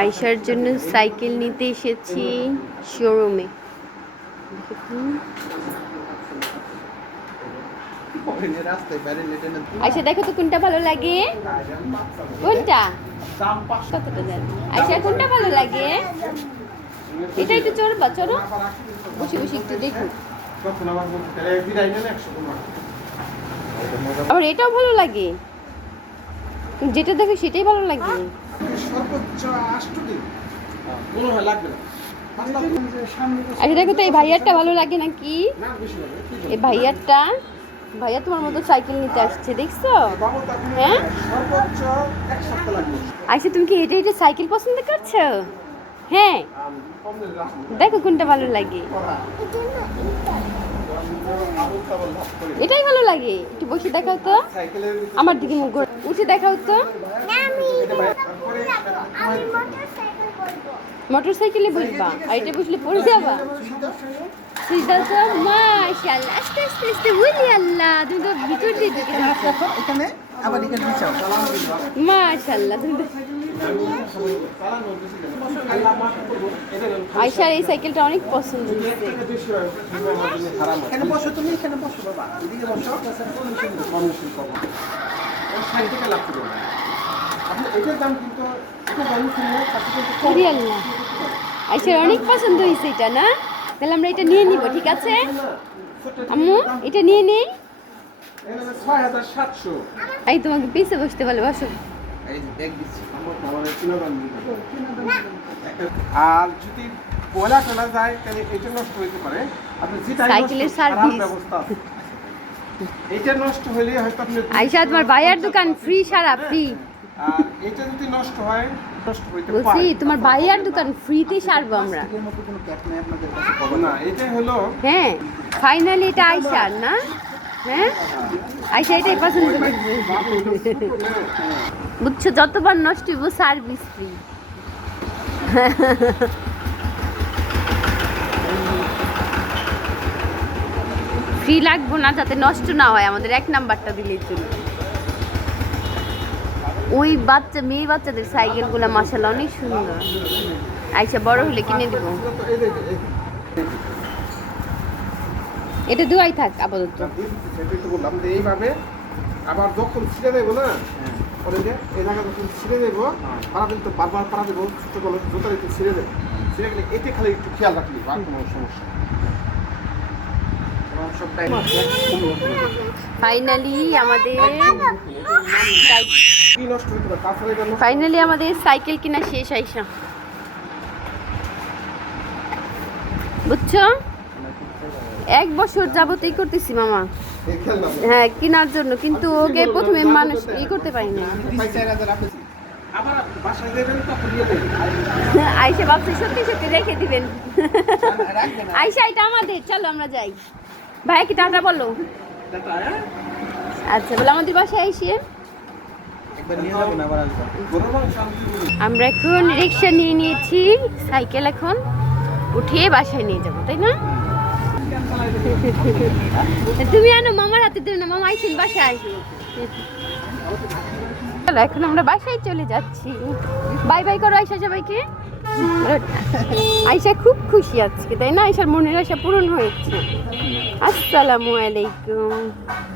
আয়সার জন্য সাইকেল নিতে এসেছি শোরুমে। আয়সা দেখো তো কোনটা ভালো লাগে? কোনটা? আয়সা কোনটা ভালো লাগে? এটা একটু চড়বা চড়ো। বসে বসে একটু দেখো। তখন আমার বলতে তাহলে বিদায় নেন একশো তোমার আবার এটাও ভালো লাগে। যেটা দেখো সেটাই ভালো লাগে। সর্বোচ্চ আষ্ট দিন হয় লাগবে না। আচ্ছা দেখো তো এই ভাইয়ারটা ভালো লাগে নাকি না কি এই ভাইয়ারটা ভাইয়া তোমার মতো সাইকেল নিতে আসছে দেখছ? হ্যাঁ? আচ্ছা তুমি কি হেঁটে হেঁটে সাইকেল পছন্দ করছ? হ্যাঁ। দেখো কোনটা ভালো লাগে। এটাই ভালো লাগে। একটু বসে দেখাও তো। আমার দিকে মুখ। উঠে দেখাও তো। এটা ভাই- তারপরে মোটর সাইকেলে বসবা আর এটা বসলে পড়ে যাবা। সিধা তো মাশাআল্লাহ আস্তে আস্তে আস্তে বলি আল্লাহ তুমি তো ভিতর দিয়ে দিকে যাচ্ছ। এখানে আবার এখানে নিচে মাশাআল্লাহ তুমি তো আয়শার এই সাইকেলটা অনেক পছন্দ এখানে বসো তুমি এখানে বসো বাবা। এদিকে বসো। আয়শার অনেক পছন্দ হয়েছে এটা না? তাহলে আমরা এটা নিয়ে নিব ঠিক আছে? আম্মু এটা নিয়ে নেই? আমি তোমাকে পিছে বসতে ভালোবাসো। এই যে ব্যাগ দিচ্ছি। আমার আমার কিনা দাম দিতে আর যদি যায় তাহলে এটা নষ্ট হইতে পারে। আপনি যেটা সাইকেলের সার্ভিস। ব্যবস্থা। এটা নষ্ট হলে হয়তো আপনি আয়শা তোমার ভাইয়ার দোকান ফ্রি সারা ফ্রি আর এটা যদি নষ্ট হয় নষ্ট হইতে বলছি তোমার ভাইয়ার দোকান ফ্রিতে সারবো আমরা। না এটা হলো হ্যাঁ ফাইনালি এটা আয়শার না? হ্যাঁ? এটাই পছন্দ বুঝছ যতবার নষ্ট হইব সার্ভিস ফ্রি। ফ্রি লাগবো না যাতে নষ্ট না হয় আমাদের। এক নাম্বারটা দিলেই চলবে। ওই বাচ্চা মেয়ে বাচ্চাদের সাইকেলগুলো মাসাল্লাহ অনেক সুন্দর। আইসা বড় হলে কিনে দিব। এটা দুয়াই থাক আপাতত। বললাম যে এইভাবে আবার যখন ছিঁড়ে দেবো না ওরে যে এই জায়গা যখন ছিঁড়ে দেবো পাড়া দিলে তো বারবার পাড়া দেবো ছোটো বলো জোতার একটু ছিঁড়ে দেবো। ছিঁড়ে গেলে এতে খালি একটু খেয়াল রাখলি আর কোনো সমস্যা ফাইনালি আমাদের ফাইনালি আমাদের সাইকেল কিনা শেষ আইসা বুঝছ? এক বছর যাবতই করতেছি, মামা। হ্যাঁ কেনার জন্য, কিন্তু ওকে প্রথমে মানুষ ই করতে পারি না আবার বাসায় যাবেন তখন দিয়ে দেবেন আইসা ভাবছি, সত্যি সত্যি রেখে দিবেন। আইসা, এটা আমাদের, চলো আমরা যাই। ভাইয়া কি টাটা বলো? আচ্ছা বলে আমাদের বাসায় এসে? আমরা এখন রিক্সা নিয়ে নিয়েছি সাইকেল এখন। উঠিয়ে বাসায় নিয়ে যাব তাই না? তুমি আনো মামার হাতে দেবে না মামা আইসেন বাসায় এখন আমরা বাসায় চলে যাচ্ছি। বাই বাই করো আয়সা সবাইকে। আয়সা খুব খুশি আজকে তাই না? আয়সার মনের আশা পূরণ হয়েছে। আসসালামু আলাইকুম।